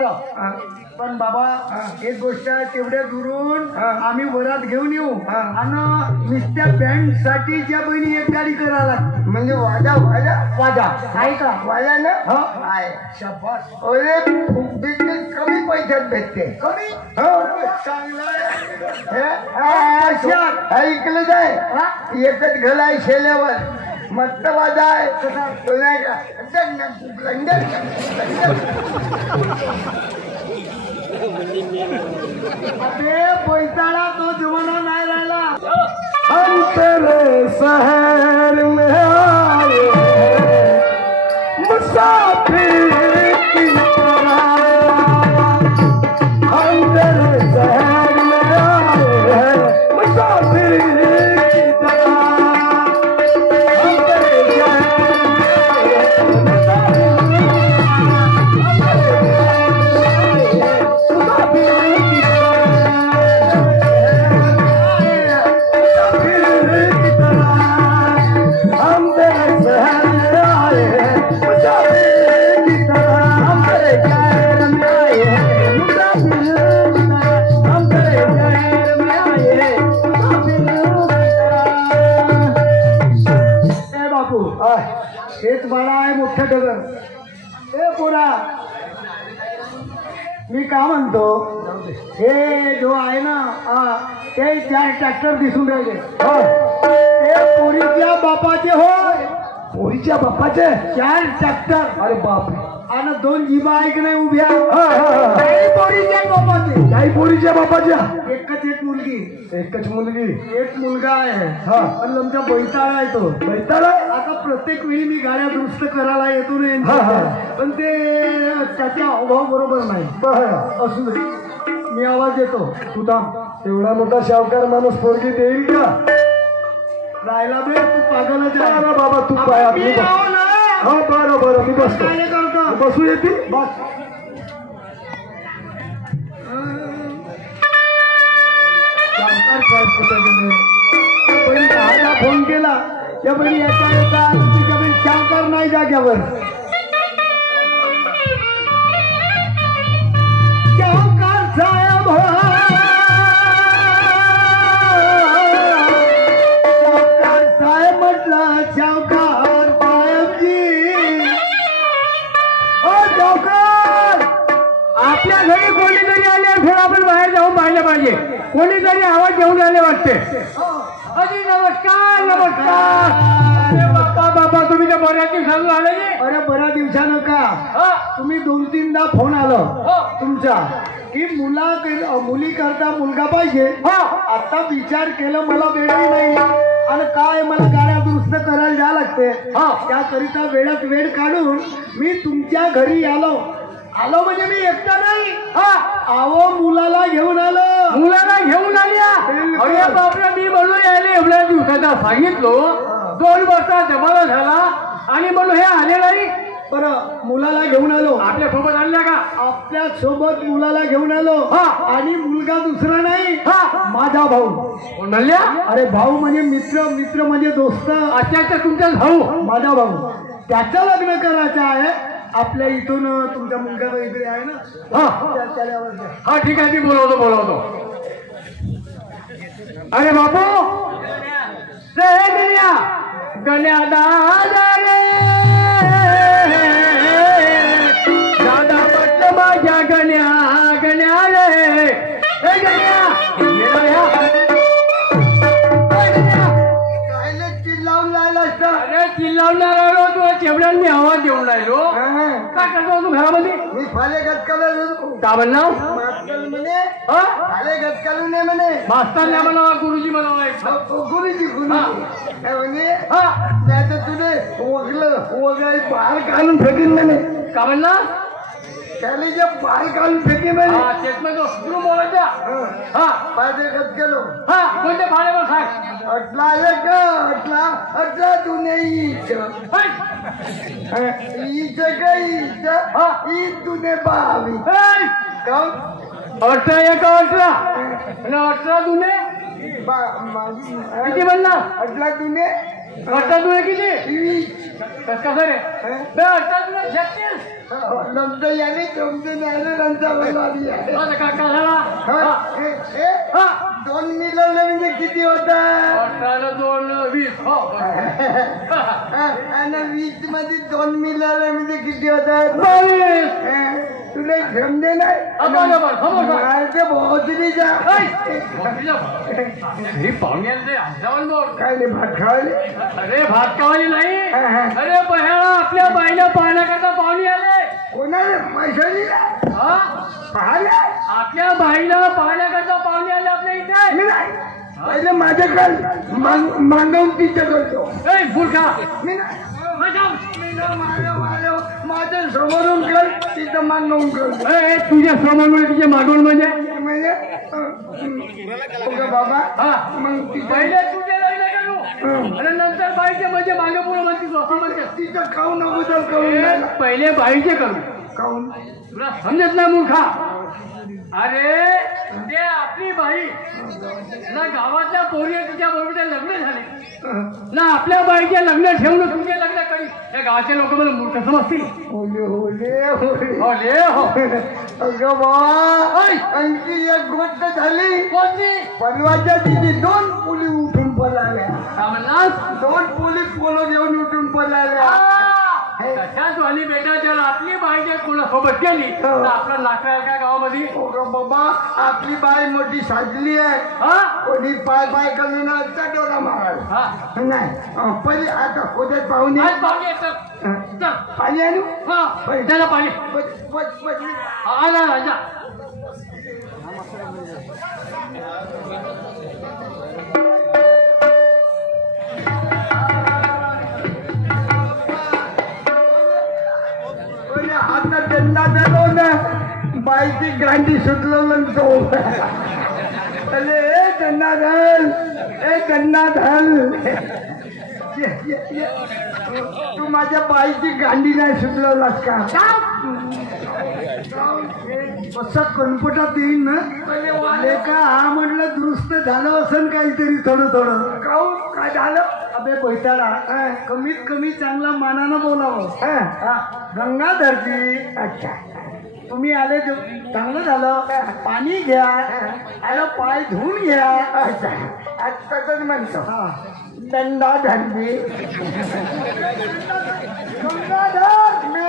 बरं पण बाबा एक गोष्ट आहे, तेवढ्या दुरून आम्ही वरात घेऊन येऊ आणि नुसत्या बँड साठी ज्या बहिणी एक गाडी करायला म्हणजे वाजा वाजा वाजा आहे का वाजा ना आहे शपथ. अरे बिझनेस कमी पैशात भेटते कमी हो चांगलं ऐकलं जाय एकच घलाय शेल्यावर मस्त वाजा आहे पैसाळा तो जमाना नाही राहिला. हम तेरे शहर में आए मुसाफिर की तरह हम तेरे शहर में आए हैं मुसाफिर की तरह हम तेरे हेच बाळा आहे मोठं डगर. ए पोरा मी का म्हणतो हे जो आहे ना ते 4 ट्रॅक्टर दिसून राहिले ते पोरीच्या बापाचे होय. पोरीच्या बापाचे 4 ट्रॅक्टर. अरे बापरे. आणि 2 जीबा ऐक नाही उभ्या पोरीच्या बापाचे काही पोरीच्या बापाच्या एकच एक मुलगी एकच मुलगी एक मुलगा आहे पण तुमचा बैताळ आहे तो बैताळ. आता प्रत्येक वेळी मी गाड्या दुरुस्त करायला येतो ना पण ते त्याचा अभाव बरोबर नाही असू दे मी आवाज देतो. तू थांब. एवढा मोठा शावकार माणूस पोरगी देईल का? राहिला बे तू पागलच आहे बाबा तू पाया मी आहो ना. हो बरं बरं मी बसतो. काय करतो बसू येते बस. फोन केला त्या बहिणी याच्या येतात तिच्या बहीण शावकार नाही जाग्यावर. शावकार साहेब शावकार साहेब म्हटलं शावकार साहेबजी. ओ शावकार आपल्या घरी कोणीतरी आले फिर आपण बाहेर जाऊन पाहिलं पाहिजे. कोणीतरी आवाज घेऊन आले वाटते. अरे नमस्कार नमस्कार. अरे बाप्पा बाबा तुम्ही तर बऱ्याच दिवसानं आले. अरे बऱ्याच दिवसानं का तुम्ही 2-3दा फोन आलो तुमचा की मुली करता मुलगा पाहिजे. आता विचार केलं मला वेळही नाही आणि काय मला गाड्या दुरुस्त करायला जावं लागते. त्याकरिता वेळात वेळ काढून मी तुमच्या घरी आलो म्हणजे मी एकटा नाही आहो मुलाला घेऊन आलो. मुलाला घेऊन आल्या. अरे बापरे मी बोललो यायला एवढ्या दिवसाचा सांगितलो 2 वर्षाचा जमाना झाला आणि म्हणून हे आले नाही. बरं मुलाला घेऊन आलो. आपल्या सोबत आणल्या का? आपल्या सोबत मुलाला घेऊन आलो आणि मुलगा दुसरा नाही माझा भाऊ. म्हणल्या अरे भाऊ म्हणजे मित्र म्हणजे दोस्त. अच्छा तुमचा भाऊ माझा भाऊ त्याचं लग्न करायचं आहे. आपल्या इथून तुमचा मुलगा वगैरे आहे ना ठीक आहे मी बोलवतो. अरे बापू गण्या दादा रे दादा म्हटलं माझ्या गण्या रे गण्या चिल्लावून राहिला असता. अरे चिल्लावून राहिलो तू तेवढ्यांनी आवाज देऊन राहिलो. काय करतो तू घरामध्ये? मी फाले गटकाला का म्हणला म्हणे फाले गटकालू नाही म्हणे. मास्तर नाही म्हणा गुरुजी म्हणा. गुरुजी म्हणजे त्याचं तुझे वगैरे बाहेर काढून फेकीन म्हणे. का म्हणला त्याने जे बाहेर काढून फेकीन म्हणे. बोलायच्या फाले गटकालो कोणते भाड्यावर सांग. अटला अटला तू नाही तुने बावी 18 दुने किती म्हणला? 18 दुने 18 दुने किती? कसं रे बे आता तुला शक्तीस लमत याने तुमचे न्यायला नंतर काका झाला दोन मिळवलं म्हणजे किती होतात 18 2 20 हो आणि 20 मध्ये 2 मिळवलं म्हणजे किती होतात 22 तुला समजे नाही बहुतरी जा घरी पाहुण्याला हजावन बोल काय नाही भात खावाले अरे भात खावाली नाही अरे बह्याला आपल्या बाईला पाहण्याकरता पाहुणे आले कोणाला पैशाली हा पाहिले आपल्या बाईला पाहण्याकरता पाहुणे आले आपल्या इथे मी नाही पहिले माझ्याकडे मागवून तिच्या करतो मूर्खा मी नाही माझ्या समोरून कर तिथं मागवून कर तुझ्या समोर तिचे मागवून म्हणजे बाबा हा मग पहिले तुझे लग्न करू आणि नंतर बाईचे म्हणजे मागे पुढे म्हणते तिथं खाऊन अगोदर खाऊन पहिले बाईचे करू खाऊन तुला समजत नाही मूर्खा अरे ते आपली बाई ना गावातल्या पोरी तिच्या बरोबर लग्न झाले ना आपल्या बाईचे लग्न ठेवून तुमचे लग्न करी या गावाचे लोक मला मूर्ख समजतील होले होले होले होले हो अगं बा आणखी एक गोष्ट झाली कोणती परवाच्या तिथे 2 पोली उठून पळाल्या काय म्हणलास 2 पोलीस पोलो घेऊन उठून पळाल्या कशाच वाली बेटा जर आपली बाई जर कोणासोबत गेली तर आपलं नाकरा का गावामध्ये बाबा आपली बाई मोठी साजली आहे हा कोणी पाय कमी ना डोळा माराल हा नाही पहिले आता खोद्यात पाहुणे आज पाहुणे येतात पाणी आणू हा त्याला पाणी आला राजा आता दंडा झालो ना बाईची गांडी सुटलो तो अरे दंडा धल तू माझ्या बाईची गांडी नाही सुटलवलास का कसं कणपटात येईन ना का हा म्हटलं दुरुस्त झालं असेल काहीतरी थोडं काऊन काय झालं अबे पैताळा कमीत कमी चांगला मानानं बोलावं गंगाधरजी अच्छा तुम्ही आले चांगलं झालं पाणी घ्या आलं पाय धुवून घ्या अच्छा आज तसंच म्हणतो दंडा धरली गंगाधर मी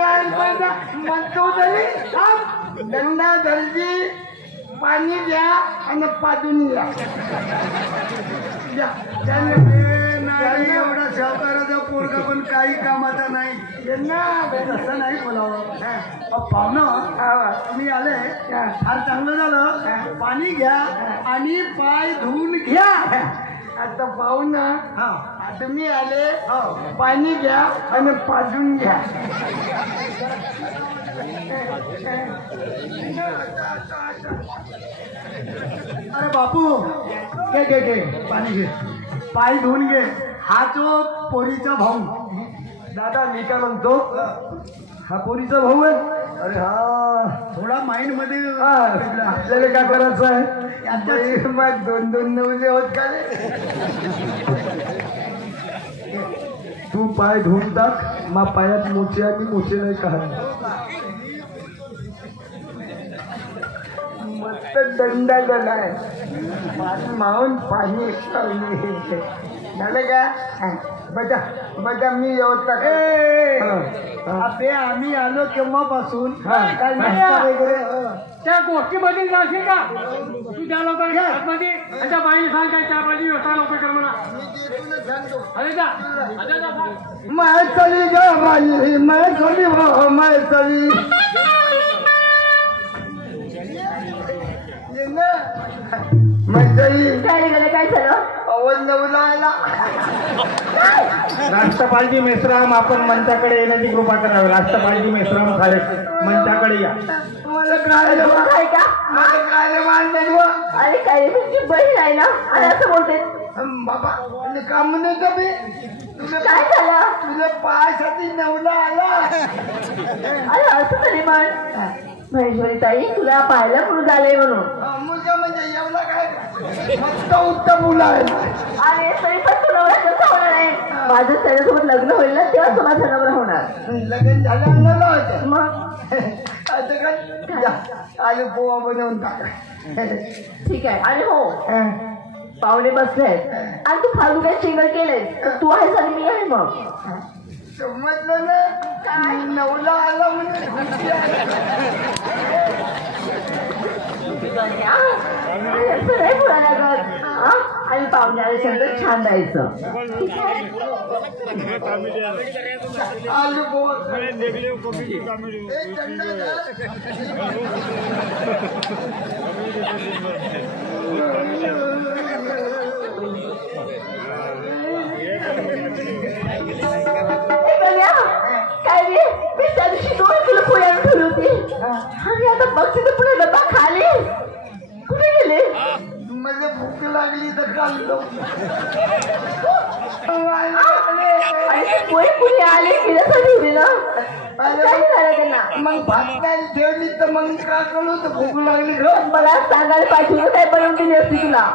म्हणतो तरी दंडा धरली पाणी द्या आणि पाजून द्या एवढा सहकाराचा पोरगा पण काही कामाचा नाही तसं नाही बोलावं पाहुणं तुम्ही आले फार चांगलं झालं पाणी घ्या आणि पाय धुवून घ्या आता पाहू ना तुम्ही आले पाणी घ्या आणि पाजून घ्या अरे बापू घे पाणी घे पाय धुवून घे हा जो पोरीचा भाऊ दादा मी काय म्हणतो हा पोरीचा भाऊ आहे अरे हा थोडा माइंड मध्ये आपल्याला काय करायचं आहे मग 2-2 नवले होत का रे तू पाय धुवून टाक मा पायात मोचे आहे मी मोचे नाही का मस्त दंडा झालाय माऊन पाणी झालं का बजा मी व्यवस्था अबे आम्ही आलो केव्हापासून काय नाश्ता वगैरे त्या गोष्टीमध्ये जाशील का तू त्या लोकांमध्ये त्या बाईने सांग काय त्या बाई व्यवस्था लोक कर म्हणा अरे जा मैं चली ग बाई मैं चली हो मैं चली मैं चली काय झालं अवल नवला आला राष्ट्रपालजी मेश्राम आपण मंचाकडे येण्याची कृपा करावी राष्ट्रपालजी मेश्राम खाले मंचाकडे या मला काय आहे का मला काय मानलं अरे काय तुमची बहीण आहे ना आणि असं बोलते बाबा काम नाही का बे काय झालं तुला पायासाठी नवला आला अरे असं तरी म्हण महेश्वरी ताई तुला पाहायला म्हणून झालंय म्हणून मुलगा म्हणजे एवढा काय मस्त उत्तम मुलं आहे अरे तरी पण तुला कसं होणार आहे माझं त्याच्यासोबत लग्न होईल ना तेव्हा समाधानावर होणार. लगेच झालं आलं होतं मग आता काय आलू पोहा बनवून टाका. ठीक आहे. आणि हो पाहुणे बसले आहेत आणि तू फालतू काही चिंगड केले. तू आहेस आणि मी आहे. मग समजलं ना काय नवला आला म्हणजे नाही बोला लागत. आणि पाहुणे आले शब्द छान द्यायचं. ठीक आहे. आलू पोहा काय रे मी त्या दिवशी 2 किलो पोळी आणून ठेवली होती आणि आता बघते तर पुढे डबा खाली कुठे गेले. मला भूक लागली तर खाल्लो. आणि पोळी पुढे आली पिण्यासाठी होती ना. काय झालं त्यांना. मग भात नाही ठेवली तर मग का करू तर भूक लागली ग. मला सांगायला पाहिजे काय बनवून दिली असती तुला.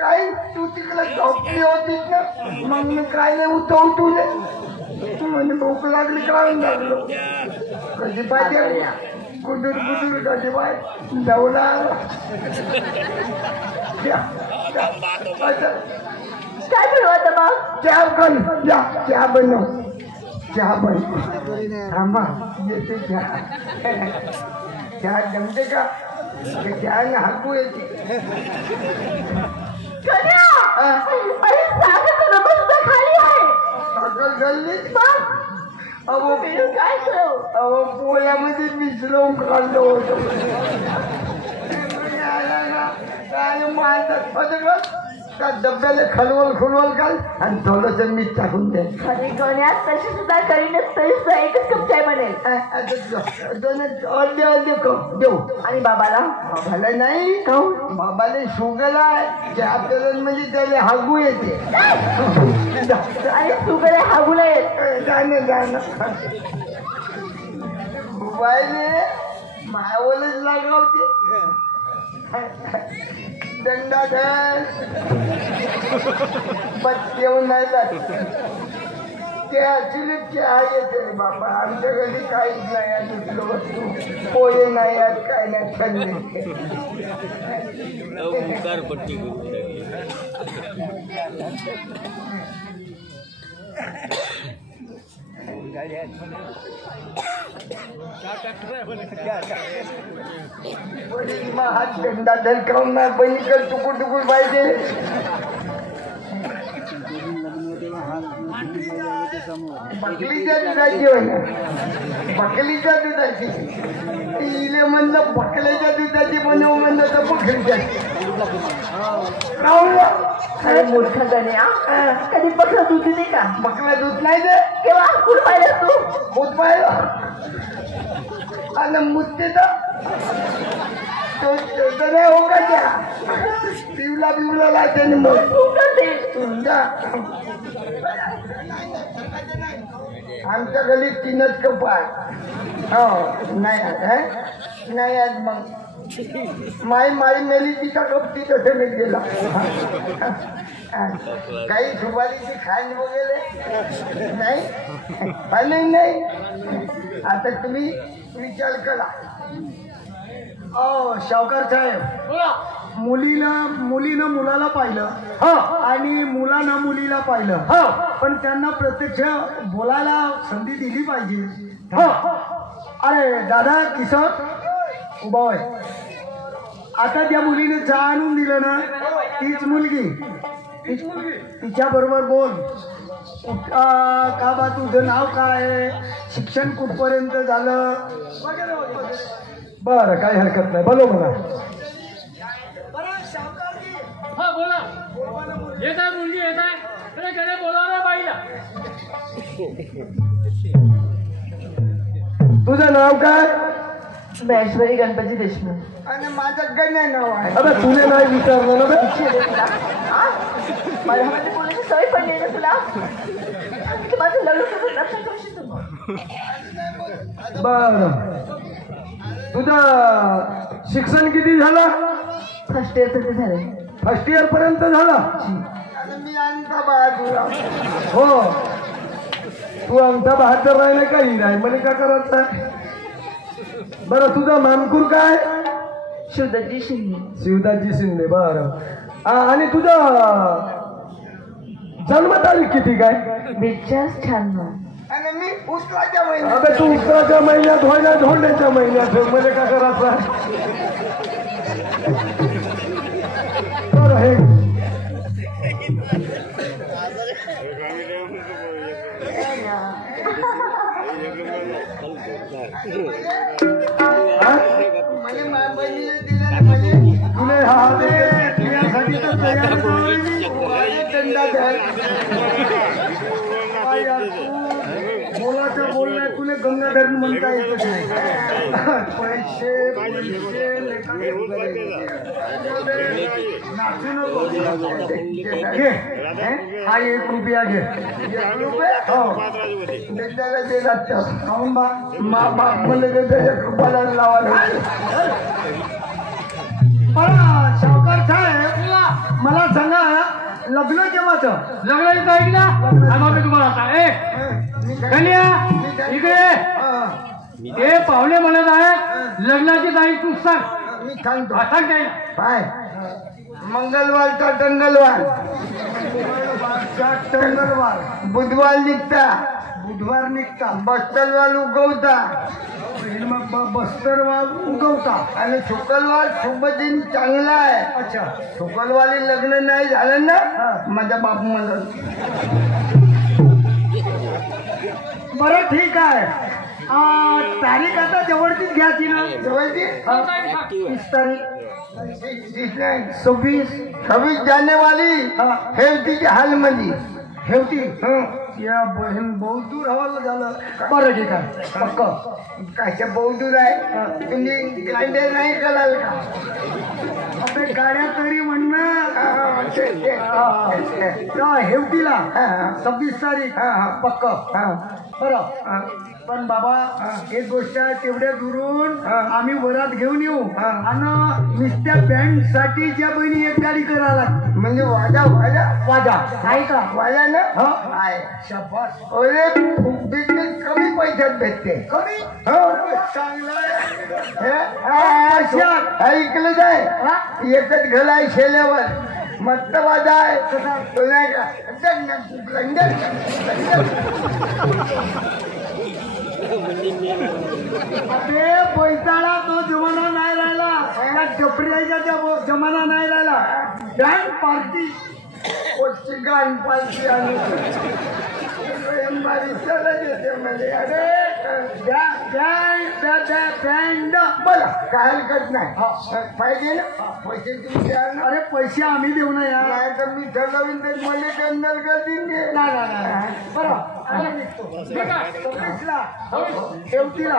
काय तू तिकडे झोपली होतीस ना मग मी काय नाही उठव तुले म्हणजे भूक लागली काय लागलो. कधी पाहिजे कुदूर कुदूर कधी पाहिजे जवला काय बनवत मग. चहा कर चहा बनव चहा बनव थांबा येते चहा. चहा जमते का चहा हाकू येते. अरे साखर सुद्धा खाली आहे. साखर घालली अहो काय करू. अहो पोळ्यामध्ये मिसळून खाल्लं होतं. काय मारतात होतं का डब्याला खलवल घाल आणि थोडस मीठ टाकून दे. अरे गण्यात तशी सुद्धा करीनच तरी एकच कप चाय बनेल. अर्धे कप देऊ. आणि बाबाला बाबाला नाही बाबाला शुगर आहे चहा पेरण म्हणजे त्याला हागू येते. आणि शुगर आहे हागूला येत. जाणं बायने मायावरच लागावते. दंडाधर येऊन नाही जात ते ऍक्च्युली चहा येते रे बाबा. आमच्या घरी काहीच नाही आहे दुसरं वस्तू पोहे नाही आहेत काय नाही थंडी. हात दंडा धरकावून ना बनी कर टुकूर टुकूर पाहिजे. बकलीच्या दुधाची होय ना बकलीच्या दुधाची इले म्हणलं बकल्याच्या दुधाची बनव म्हणलं तर बकलीच्या. अरे मोठा गण्या कधी बकरा दूध देते का. बकला दूध नाही दे केव्हा कुठं पाहिलं तू. दूध पाहिलं आणि मुद्दे तर नाही हो का त्या पिवला लागते मग आमच्या गली 3च कप आहे. हो नाही आज मग माई मेली तिचा कप ती तसं नाही गेला. काही सुपारीची खांड वगैरे नाही नाही. आता तुम्ही विचार करा. शावकार साहेब मुलीनं मुलाला पाहिलं आणि मुलानं मुलीला पाहिलं पण त्यांना प्रत्यक्ष बोलायला संधी दिली पाहिजे. अरे दादा किशोर उभा होय. आता त्या मुलीने चहा आणून दिलं ना तीच मुलगी तिच्या बरोबर बोल. का बा तुझं नाव काय शिक्षण कुठपर्यंत झालं. बरं काही हरकत नाही बोलो मला. हा बोला येत आहे मुलगी येत आहे. त्याने बोलावलं बाईला. तुझं नाव काय. महेश्वरी गणपती देशमुख. आणि माझं गण्या नाव आहे. अरे तुला नाही विचारलं ना मला म्हणजे बोलायची सवय पडली ना तुला. माझं लग्न करून लक्षात ठेवशील तू. बर तुझं शिक्षण किती झालं. फर्स्ट इयर तरी झाले. फर्स्ट इयर पर्यंत झालं. आणि मी अंगठा बहादूर हो तू अंगठा बहादूर राहिला काही नाही मला का करायचं. बरं तुझा मानकूर काय. शिवदाजी शिंदे. शिवदाजी शिंदे. बरं आणि तुझा जन्मतारीख किती काय. 4696. आणि मी उचलाच्या महिन्यात. अबे तू उत्तराच्या महिन्यात व्हायला धोंड्याच्या महिन्यात मला का करायचं. बरं हे मला मा बहिणीला दिला म्हणजे तुले हा दे यासाठी तर तयार झालोय मी. दंडा द्या. काय यार तू बोलाच्या बोलण्यात तुला गंगाधर म्हणता येतच नाही. पैसे पैसे नाचू नको. घे हा 1 रुपया घे. हो दंडाला दे लागतं. खाऊन बा. मा बाप म्हणलं तर त्याच्या कृपाला लावायला. बरं सावकार साहेब मला सांगा लग्न केव्हाचं. लग्नाची तारीख ना सांगा मी तुम्हाला आता. कन्या इकडे ते पाहुणे म्हणत आहेत लग्नाची तारीख तू सांग. मी सांगतो. हा, सांग त्याला. पाय मंगळवारचा टंगलवार. मंगळवार बुधवार निघता. बुधवार निघता. बस्तलवार उगवता. मग बस्तरवार उगवता. आणि शुक्रवार शुभ दिन चांगला आहे. अच्छा शुक्रवारी लग्न नाही झालं ना माझा बाप म्हणत. बरं ठीक आहे. तारीख आता जवळचीच घ्यायची ना. जवळची 30 तारीख 26 जानेवारी हेवतीच्या हालमध्ये. ठेवती. या बहीण बहुत दूर हवाला झालं. बरं ठीक आहे पक्क. कशा बहुत दूर आहे. तुम्ही गाड्या नाही कराल का. आपल्या गाड्या तरी म्हणणं हेवतीला 26 तारीख पक्क. बरं पण बाबा एक गोष्ट आहे तेवढ्या दुरून आम्ही वरात घेऊन येऊ आणि नुसत्या बँड साठी ज्या बहिणी एक गाडी करायला म्हणजे वाजा वाजा आहे का. वाजा ना आहे. शाबास. अरे बिझनेस कमी पैशात भेटते. कमी हो चांगलं ऐकलं जाय. एकच घर आहे शेल्यावर मस्त वाजा आहे. तो नाही का लंडन ते पैसाळा तो जमाना नाही राहिला. त्या टपऱ्याचा जमाना नाही राहिला. बँड पार्टी पोटची गाण पालखी आणि देते म्हणजे. अरे बँड बोला काय हरकत नाही. पाहिजे ना पैसे तुम्ही द्या ना. अरे पैसे आम्ही देऊ ना यार. नाही तर मी ठरवून तर मला कंदर करतील ते. नाही. बरं आम्ही निघतो. ठीक आहे. 26ला ठेवतीला.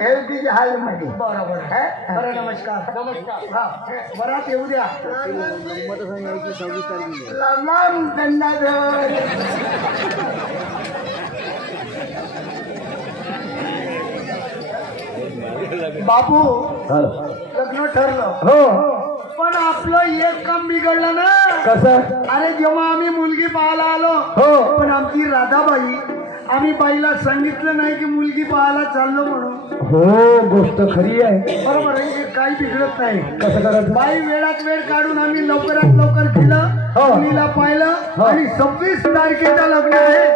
हेल्थीच्या हालमध्ये. बरोबर बरं नमस्कार. नमस्कार. हा वरात येऊ द्या. लांब लांब दंडाधर. बापू लग्न ठरलं हो पण आपलं एक काम बिघडलं ना. कसं. अरे जेव्हा आम्ही मुलगी पाहायला आलो हो पण आमची राधाबाई आम्ही बाईला सांगितलं नाही की मुलगी पाहायला चाललो म्हणून. हो गोष्ट खरी आहे. बरोबर आहे हे काही बिघडत नाही. कसं करायचं. बाई वेळात वेळ काढून आम्ही लवकरात लवकर गेलं मुलीला पाहिलं आणि 26 तारखेचं लग्न आहे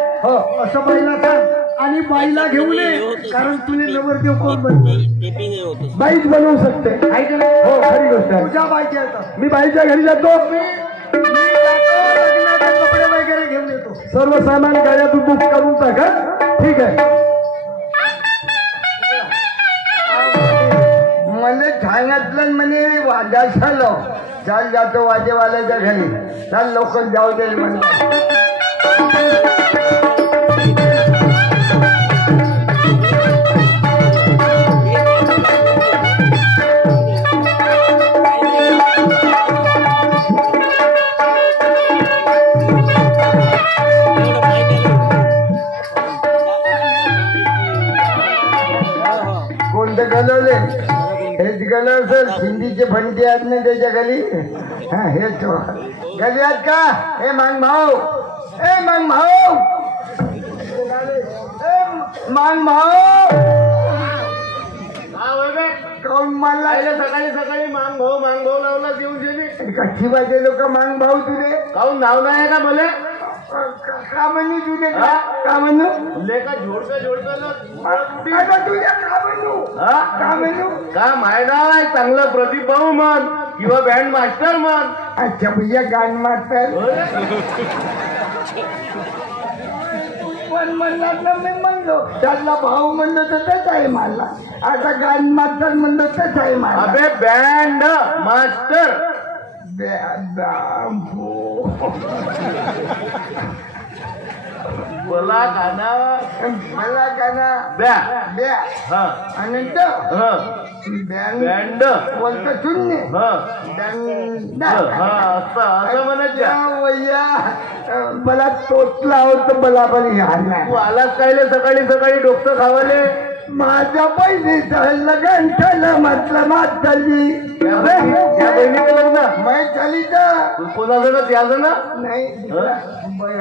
असं बाईला सांग. आणि बाईला घेऊन ये कारण तुने नवरदेव कोण बनते. बाईच बनवू शकते. ऐक ना. हो खरी गोष्ट आहे. तुझ्या बाईच्या येतात. मी बाईच्या घरी जातो. लग्नाचे कपडे वगैरे घेऊन येतो. सर्व सामान गाड्या तू बुक करून टाका. ठीक आहे. मला सांगितलं म्हणे वाजा झालो. चाल जातो वाजेवाल्याच्या घरी. चाल लवकर जाऊ दे म्हणलं. कोणते घालवले हे हेच गेलं सर हिंदीचे फणके आहेत ना त्याच्या खाली हा हेच गली आहेत का हे मांग भाऊ ए मांग भाऊ मांग भाऊ काऊन मला सकाळी सकाळी मांग भाऊ लावला देऊन गेली कशी पाहिजे लोक मांग भाऊ तुले काऊन नाव नाही का भले का म्हणू तुले का म्हणू लेका झोडकं आता तुझ्या का म्हणू का म्हणू का माय नाव आहे चांगलं प्रदीप भाऊ म्हण किंवा बँड मास्टर म्हण अच्छा भैया गाण मास्तर पण म्हणला तर मी म्हणलो त्यातला भाऊ म्हणलं तर तेच आहे मला आता गाण मास्तर म्हणलं तेच आहे मला अबे बँड मास्टर बोला गाणं मला गाणं ब्या ब्या हा अनंत हा बँड बँड बोलतो शून्य हा दंड हा असं म्हणायचं वैया मला तोचला होतं मला पण हारला तू आलास कायले सकाळी सकाळी डोकं खावाले माझ्या बहिणीचं लग्न झालं म्हटलं मातली त्या बहिणीचं लग्न माहीत झाली तर तू कोणाचं त्याचं ना नाही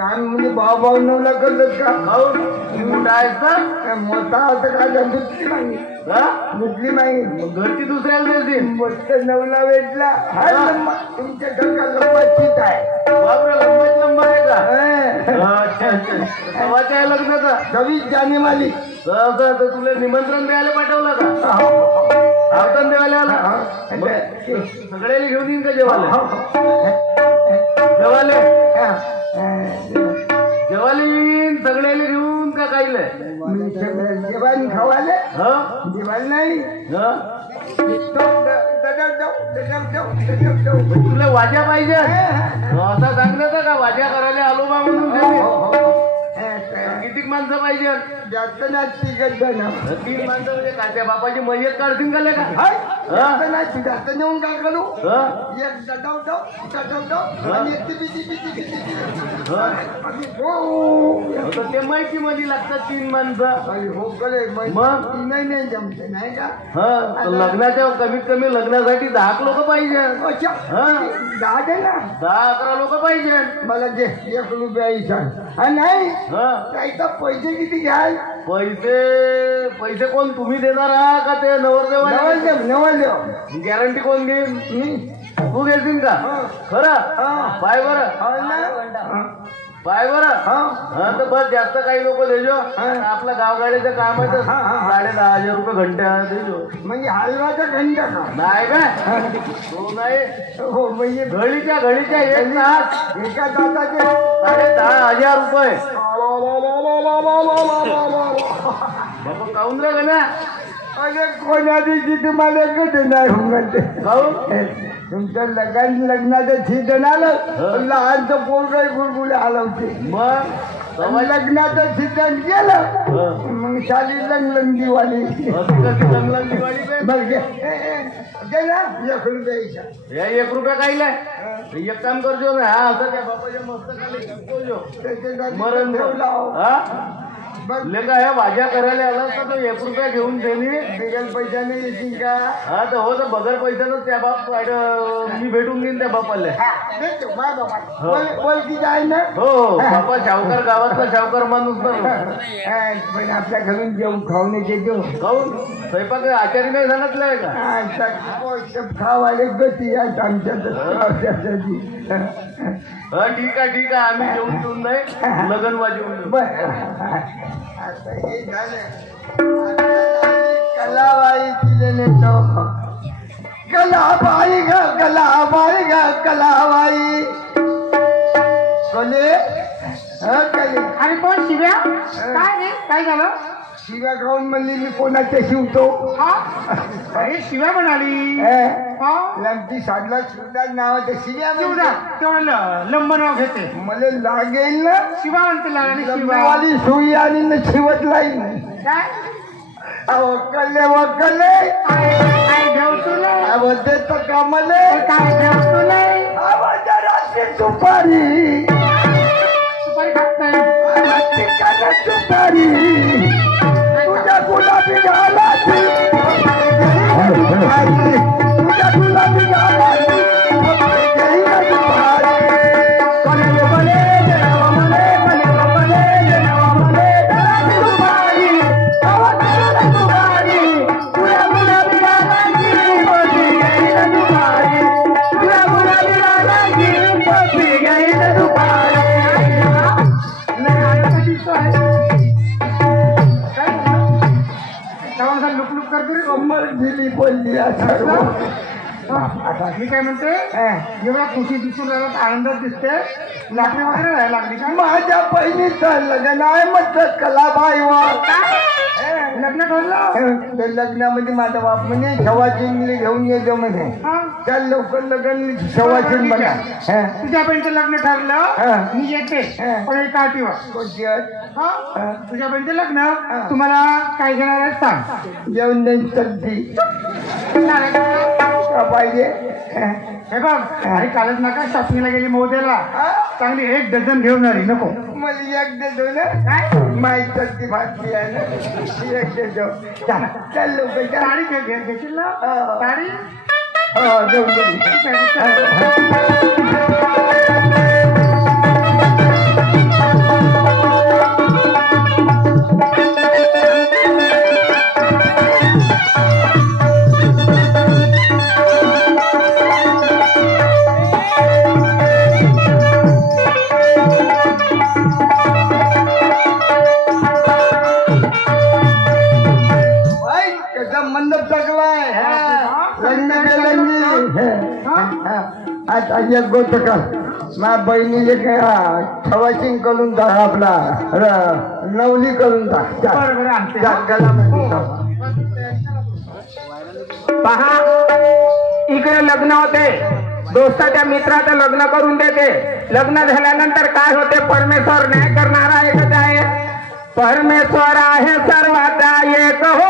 आम्ही म्हणजे भाऊ भाऊ नवला करत का खाऊन मोठा आहेस ना मोठा होता का दुसरी मागी हा? दुसरी मागी घरची दुसऱ्याला देतील मोठ नवला वेटला हा लंबा तुमच्या घरचा लंबा चित आहे बापरे लंबाच लंबा आहे का हा. अच्छा अच्छा तेव्हाच्या आहे लग्नाचा 26 जानेवारी तर तुला निमंत्रण द्यायला पाठवलं का आवतन द्यायला आला मग सगळ्याला घेऊन येईन का जेवायला जेवाले जेवायला येईन सगळ्याला घेऊन का कायले जेवण खावाले हा जेवण नाही हा तुला वाजा पाहिजे असा सांगण्याचं का वाजा करायला आलो बा म्हणून किती माणसं पाहिजे जास्त नाही तिकट जण 3 माणसं म्हणजे का त्या बापाची मयत काढतील का लेका जास्त नाही जास्त नेऊन काय करू हा? एक दटावतो आणि एक ती आता ते माहिती मध्ये लागतात 3 माणसं हो कळे मग? नाही जमते नाही का हा तर लग्नाच्या कमीत कमी लग्नासाठी 10 लोक पाहिजे अच्छा हा 10 दे ना 10-11 लोक पाहिजे मला दे 1 रुपया इच्छा हा नाही हा त्याचा पैसे किती घ्याल पैसे कोण तुम्ही देणार आहात का ते नवरदेव नवलदेव गॅरंटी कोण घेईन मी तू घेशील का खरं पाय बरं पाय बरं हा तर बस जास्त काही लोक देजो आपलं गावगाड्याचं काम आहे तर 10,500 रुपये घंटा देजो म्हणजे हलवाचा घंटा का नाही काय तो नाही हो म्हणजे घडीच्या एक तास एका तासाचे 10,500 रुपये बाबा काऊन रे ना अरे कोणा दिवशी तुम्हाला कधी नाही होते काऊन तुमचं लग्नाचं सीजन आलं लहानचं पोरगही गुरगुले हलवते मग लग्नाचं सीजन गेलं मग शाली लंगलंग दिवाळी कशी लंगलंग दिवाळी काय बघ दे ना 1 रुपया या 1 रुपया कायलाय एक काम करजो ना हा असं त्या बापाच्या मस्त खाली मरण हा लेका ह्या भाज्या करायला आला तर तो 1 रुपया घेऊन देणे बिगल पैशाने येतील का हा तर हो तर बगर पैशानं त्या बाप मी भेटून घेईन त्या बापाला ओळखीचं आहे ना हो बापा शाहूकार गावातला शाहूकार माणूस ना पण आपल्या घरून जेवण खाऊन येतो काऊन स्वयंपाक आचारी नाही सांगितलंय का खावाले गती आहेत आमच्या हा ठीक आहे आम्ही जेवून नाही लगन वाजवून आता हे झालं कलाबाई तिथे नेतो कलाबाई ग कलाबाई कले कले आणि कोण शिव्या काय रे काय झालं शिव्या खाऊन म्हणली मी कोणाच्या शिवतो हा अरे शिव्या म्हणाली हा लंकी साडला शिवदार नावाचं शिव्या शिवदा तेवढं लंब नाव घेते मला लागेल ना शिवा म्हणते लागली शिवा लंबीवाली सुई आणि न शिवत नाही काय वकले काय घेऊ तुला बोलते तर कामले काय घेऊ तुला आवाजा रात्री दुपारी सुपारी खात नाही दुपारी तुझ्या गुलाबी घालाची मला दिली बोलली सर्व. आता मी काय म्हणते एवढा खुशी दिसून राहिला तर आनंदात दिसते. लाकडी वगैरे राहायला लागली का? माझ्या बहिणीचं लग्न आहे म्हटलं कलाबाई लग्न ठरलं? ते लग्नामध्ये माझा बाप म्हणे शवाचिंगली घेऊन येतो म्हणे. चल लवकर लग्न शवाचिंग म्हणा. तुझ्या बहिणीचं लग्न ठरलं मी येते पण एक आठवण. कोणती आहे? तुझ्या बहिणीचं लग्न तुम्हाला काय घेणार आहे सांग. जेवण नाही सर्दी का पाहिजे? हे बघ अरे कालच नका शॉपिंगला गेली मोद्याला चांगली 1 डझन घेऊन आली. नको मला एक देतो ना माहीत सर्दी भाजली आहे ना एक देतो. चल लवकर साडी घेशील ना साडी? देऊन मंडप टाकलाय लग्न केलं मी. आता एक गोष्ट कर माझ्या बहिणीले काय ठवाचिंग करून टाक आपला नवली करून टाक. पहा इकडे लग्न होते दोस्ताच्या मित्राचं लग्न करून देते. लग्न झाल्यानंतर काय होते परमेश्वर न्याय करणारा एकच आहे. परमेश्वर आहे सर्वाचा एक हो.